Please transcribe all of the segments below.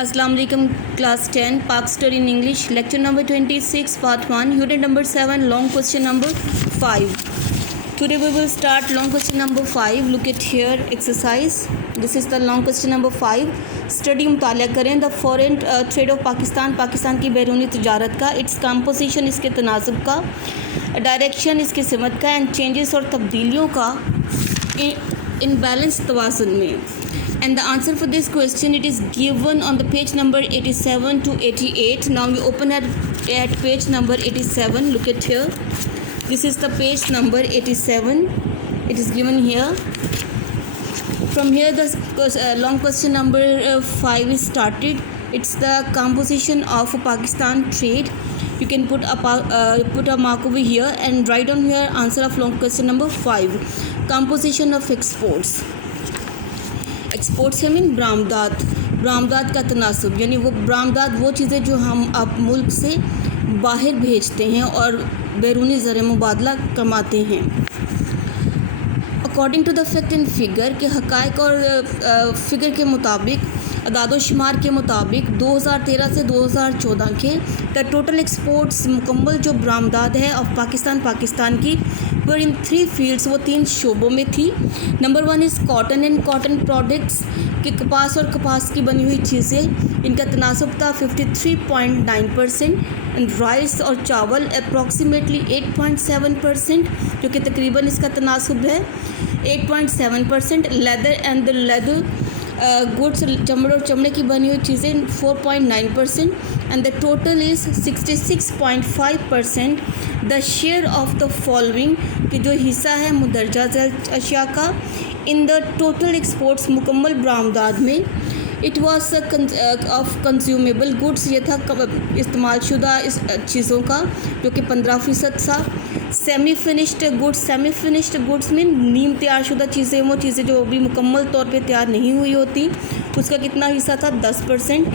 Assalamu alaikum, class 10, Park Study in English, lecture number 26, part 1, unit number 7, long question number 5. Today we will start long question number 5. Look at here, exercise. This is the long question number 5. Study मुताला करें the foreign trade of Pakistan, Pakistan की बैरूनी तजारत का, its composition इसके तनासब का, direction इसकी सिमत का, and changes और तब्दीलियों का in balance तवाज़ुन में. And the answer for this question, it is given on the page number 87 to 88. Now you open at page number 87. Look at here. This is the page number 87. It is given here. From here the long question number 5 is started. It's the composition of Pakistan trade. You can put a mark over here and write down here answer of long question number 5. Composition of exports. Exports है mean बरामदात का तनासब, यानी वो बरामदात वो चीज़ें जो हम अब मुल्क से बाहर भेजते हैं और बैरूनी ज़र मुबादला कमाते हैं. According to the fact and figure के हक़ाइक़ और फिगर के मुताबिक, अदाद शुमार के मुताबिक 2013 से 2014 के द टोटल एक्सपोर्ट्स मुकम्मल जो बरामदात है ऑफ पाकिस्तान की वर इन 3 फील्ड्स, वो 3 शोबों में थी. Number 1 is cotton and cotton products कि कपास और कपास की बनी हुई चीज़ें, इनका तनासब था 53.9%. एंड राइस और चावल अप्रॉक्सीमेटली 8.7%, जो कि तकरीबन इसका तनासब है 8.7%. Leather and the leather goods, चमड़े और चमड़े की बनी हुई चीज़ें 4.9%. And the total is 66.5%. The share of the following कि जो हिस्सा है मुदरजा झैल अशिया का इन द टोटल एक्सपोर्ट्स मुकम्मल बरामदात में. It was of consumable goods, ये था इस्तेमाल शुदा इस चीज़ों का जो कि 15% था. सेमी फिनिश्ड गुड्स में नीम तैयार शुदा चीज़ें, वो चीज़ें जो अभी मुकम्मल तौर पे तैयार नहीं हुई होती, उसका कितना हिस्सा था 10%.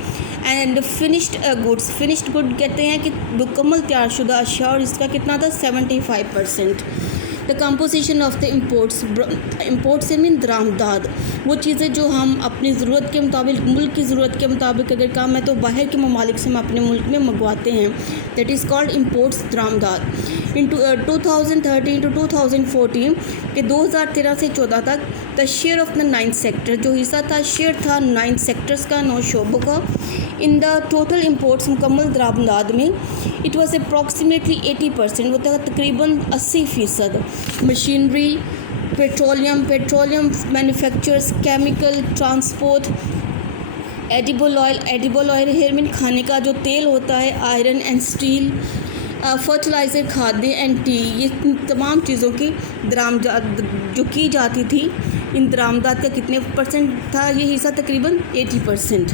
एंड फिनिश्ड गुड कहते हैं कि मुकम्मल तैयार शुदा अशिया, और इसका कितना था 75%. The composition of the imports से मीन दरामदाद, वो चीज़ें जो हम अपनी ज़रूरत के मुताबिक, मुल्क की ज़रूरत के मुताबिक अगर काम है तो बाहर के ममालिक से हम अपने मुल्क में मंगवाते हैं. दैट इज़ कॉल्ड इम्पोर्ट्स दरामदाद. इन 2013 टू 2014 के 2013 से 14 तक the share of the 9 sector, जो हिस्सा था शेयर था 9 सेक्टर्स का, 9 शोबों का इन द टोटल इम्पोर्ट्स मुकम्मल दरामदाद में. इट वॉज अप्रॉक्सीमेटली 80%, वो था तकरीबन 80%. Machinery, petroleum manufacturers, chemical, transport, edible oil here mean खाने का जो तेल होता है, आयरन एंड स्टील, फर्टिलाइज़र, खाद्य एंड टी, ये तमाम चीज़ों की दरामदात जो की जाती थी, इन दरामदात का कितने परसेंट था ये हिस्सा, तकरीबन 80%.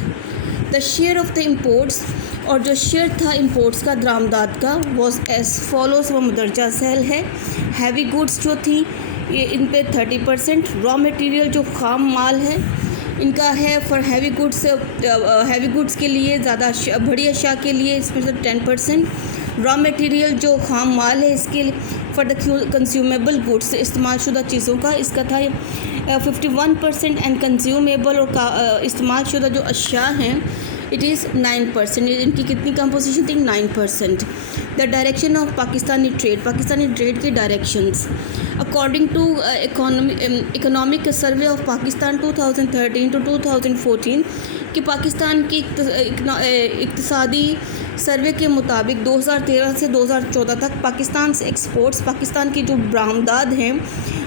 The share of the imports, और जो शेयर था इम्पोर्ट्स का दरामदात का वॉज एज फॉलोज, वो मुदरजा झैल है. हैवी गुड्स जो थी ये इन पे 30%. रॉ मटेरियल जो खाम माल है इनका है फॉर हैवी गुड्स के लिए ज़्यादा बड़ी अशिया के लिए इसमें से 10%. रॉ मटेरियल जो खाम माल है इसके फॉर द कंज्यूमेबल गुड्स, इस्तेमाल शुदा चीज़ों का, इसका था 51%. एंड कंज्यूमेबल और इस्तेमाल शुदा जो अशिया हैं इट इज़ 9%. इनकी कितनी कंपोजिशन थी 9%. The direction of Pakistani trade की directions according to economic survey of Pakistan 2013 to 2014 कि पाकिस्तान की इक्तिसादी सर्वे के मुताबिक 2013 से 2014 तक पाकिस्तान से एक्सपोर्ट्स, पाकिस्तान की जो बरामदात हैं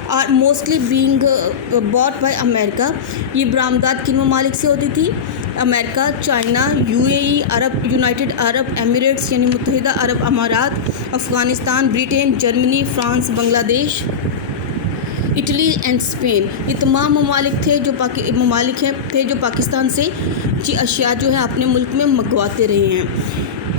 are mostly being bought by America. ये बरामदात किन ममालिक से होती थी? America, China, UAE, united arab emirates यानी मुत्तहिदा अरब अमारात, Afghanistan, Britain, Germany, France, Bangladesh, Italy and Spain. ये तमाम ममालिक थे जो पाकिस्तान से अशिया जो है अपने मुल्क में मंगवाते रहे हैं.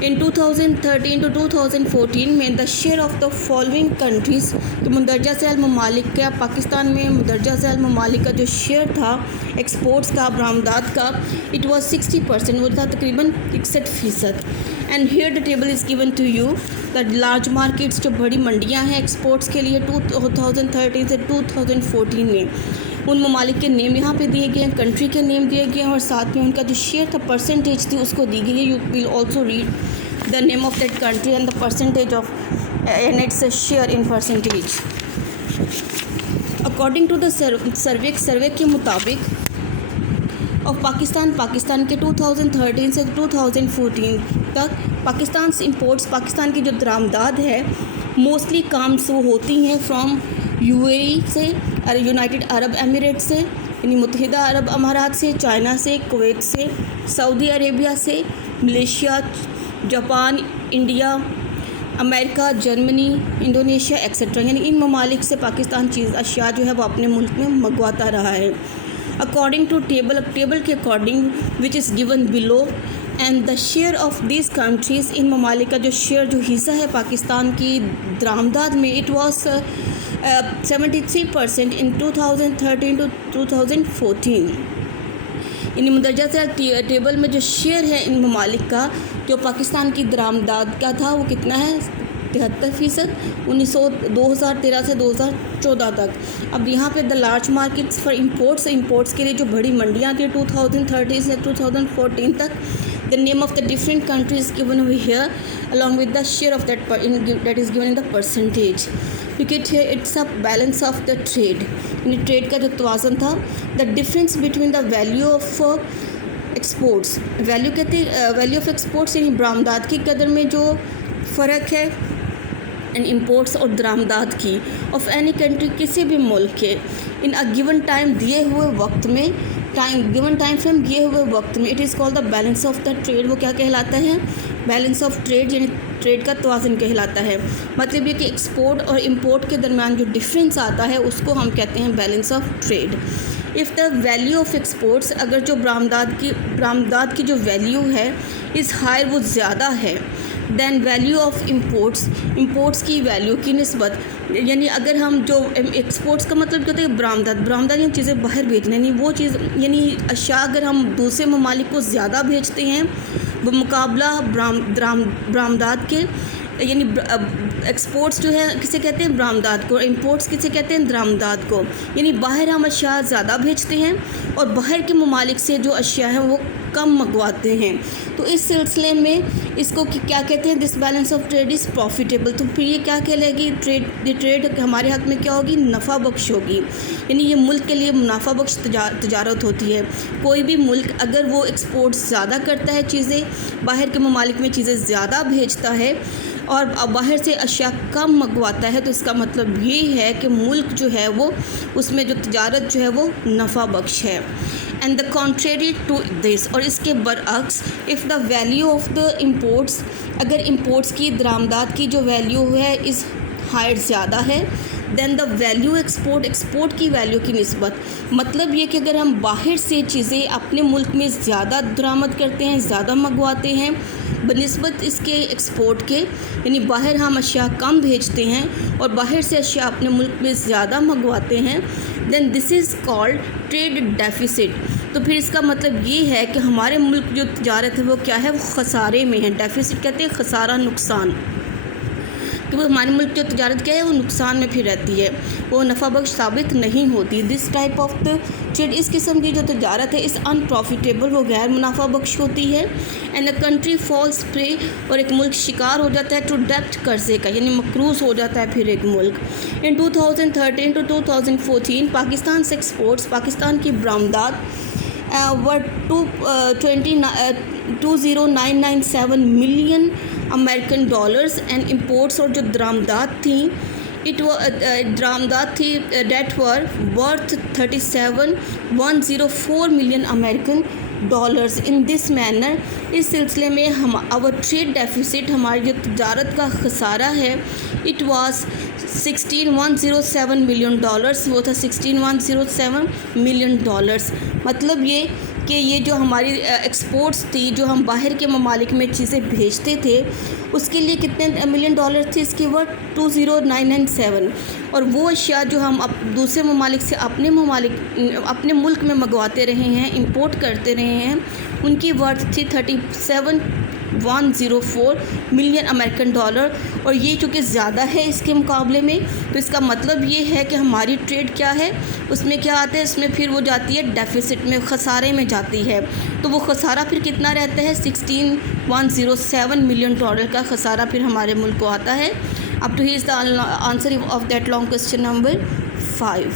इन 2013 टू 2014 में the share of the following countries, तो मुंदरजा झैल ममालिक का, पाकिस्तान में मुंदरजा झैल ममालिक का जो शेयर था एक्सपोर्ट्स का, बरामदात का, इट वाज 60%, वो था तकरीबन 61%. And here the table is given to you the large markets, जो बड़ी मंडियां हैं एक्सपोर्ट्स के लिए 2013 से 2014 में. उन ममालिक के नेम यहाँ पे दिए गए हैं, कंट्री के नेम दिए गए हैं और साथ में उनका जो शेयर था परसेंटेज थी उसको दी गई है. You will also read the name of that country and the percentage of and its share in percentage. According to the survey के मुताबिक ऑफ पाकिस्तान के 2013 से 2014 तक पाकिस्तान की जो दरामदाद है मोस्टली काम से होती हैं फ्रॉम यूएई से, यूनाइटेड अरब एमिरेट से, यानी मुत्तहिदा अरब अमारात से, चाइना से, कुवैत से, सऊदी अरेबिया से, Malaysia, Japan, India, America, Germany, Indonesia etcetera. यानी इन ममालिक से पाकिस्तान अशिया जो है वो अपने मुल्क में मंगवाता रहा है. अकॉर्डिंग टू टेबल के according which is given below and the share of this countries, इन ममालिक का जो शेयर जो हिस्सा है पाकिस्तान की दरामदाद में, इट वॉज 73% इन 2013 to 2014. इन मुंदरजा से टेबल में जो शेयर है इन ममालिक का जो पाकिस्तान की दरामदाद का था वो कितना है 73% 2013 से 2014 तक. अब यहाँ पे the large markets for imports के लिए जो बड़ी मंडियाँ थी 2013 से 2014 तक, the name of the different countries given over here along with the share of that that is given in the percentage. You get here it's a balance of the trade. यानी trade का जो तवाज़न था, the difference between the value of exports, value of exports यानी बरामदात की कदर में जो फ़र्क है एंड इम्पोर्ट्स और दरामदात की ऑफ एनी कंट्री किसी भी मुल्क के इन अ गिवन टाइम दिए हुए वक्त में गिवन टाइम फ्रेम दिए हुए वक्त में, it is called the balance of the trade. वो क्या कहलाता है? बैलेंस ऑफ ट्रेड यानी ट्रेड का तवाज़न कहलाता है. मतलब ये कि एक्सपोर्ट और इंपोर्ट के दरमियान जो डिफरेंस आता है उसको हम कहते हैं balance of trade. If the value of exports, अगर जो बरामदात की जो वैल्यू है इज़ हायर, वो ज़्यादा है दैन वैल्यू ऑफ इंपोर्ट्स की वैल्यू की निस्बत. यानी अगर हम जो एक्सपोर्ट्स का मतलब क्या होता है? बरामदात यानी चीज़ें बाहर भेजने, यानी वो चीज़ यानी अशिया अगर हम दूसरे ममालिक को ज़्यादा भेजते हैं मुकाबला बरामदात के, यानी एक्सपोर्ट्स जो है किसे कहते हैं? बरामदात को. इंपोर्ट्स किसे कहते हैं? दरामदात को. यानी बाहर हम अशिया ज़्यादा भेजते हैं और बाहर के ममालिक से जो अशिया हैं वो कम मंगवाते हैं. तो इस सिलसिले में इसको क्या कहते हैं? This balance of trade is profitable. तो फिर ये क्या कहलाएगी? ट्रेड हमारे हक़ में क्या होगी? नफ़ा बख्श होगी. यानी ये मुल्क के लिए मुनाफा बख्श तजारत होती है. कोई भी मुल्क अगर वो एक्सपोर्ट्स ज़्यादा करता है, चीज़ें बाहर के ममालिक में चीज़ें ज़्यादा भेजता है और बाहर से अशिया कम मंगवाता है, तो इसका मतलब ये है कि मुल्क जो है वो उसमें जो तजारत जो है वो नफ़ा बख्श है. And the contrary to this, और इसके बरअक्स, if the value of the imports, अगर इंपोर्ट्स की दरामदात की जो वैल्यू है इज़ हायर ज़्यादा है दैन द वैल्यू एक्सपोर्ट की वैल्यू की निस्बत. मतलब ये कि अगर हम बाहर से चीज़ें अपने मुल्क में ज़्यादा दरामद करते हैं, ज़्यादा मंगवाते हैं बनिस्बत इसके एक्सपोर्ट के, यानी बाहर हम अशिया कम भेजते हैं और बाहर से अशिया अपने मुल्क में ज़्यादा मंगवाते हैं, then this is called trade deficit. तो फिर इसका मतलब ये है कि हमारे मुल्क जो तजारत है वो क्या है? वो खसारे में है. डेफिसिट कहते हैं खसारा, नुकसान. तो वो हमारे मुल्क की तजारत क्या है? वो नुकसान में फिर रहती है, वो नफ़ा बख्श साबित नहीं होती. This type of the trade, इस किस्म की जो तजारत है इस अनप्रॉफिटेबल, वो गैर मुनाफा बख्श होती है. And a country falls prey, और एक मुल्क शिकार हो जाता है टू डेप्ट, कर्जे का, यानी मकरूज हो जाता है फिर एक मुल्क. इन 2013 to 2014 पाकिस्तान से एक्सपोर्ट्स, पाकिस्तान की बरामदात were 20997 million American dollars and imports, और जो दरामदात थी दरामदात थी that were worth 37,104 million American dollars. In this manner, इस सिलसिले में हम आवर ट्रेड डेफिसिट, हमारी जो तजारत का खसारा है, इट वाज 16,107 मिलियन डॉलर्स, वो था 16,107 मिलियन डॉलर्स. मतलब ये कि ये जो हमारी एक्सपोर्ट्स थी, जो हम बाहर के ममालिक में चीज़ें भेजते थे, उसके लिए कितने मिलियन डॉलर थे? इसके वर्थ 20997. और वो अशिया जो हम दूसरे ममालिक से अपने मुल्क में मंगवाते रहे हैं, इंपोर्ट करते रहे हैं, उनकी वर्थ थी $104 मिलियन अमेरिकन डॉलर, और ये चूँकि ज़्यादा है इसके मुकाबले में, तो इसका मतलब ये है कि हमारी ट्रेड क्या है, उसमें क्या आता है, उसमें फिर वो जाती है डेफिसिट में, खसारे में जाती है। तो वो खसारा फिर कितना रहता है, 16,107 मिलियन डॉलर का खसारा फिर हमारे मुल्क को आता है। अब to he is the answer of that long question number 5।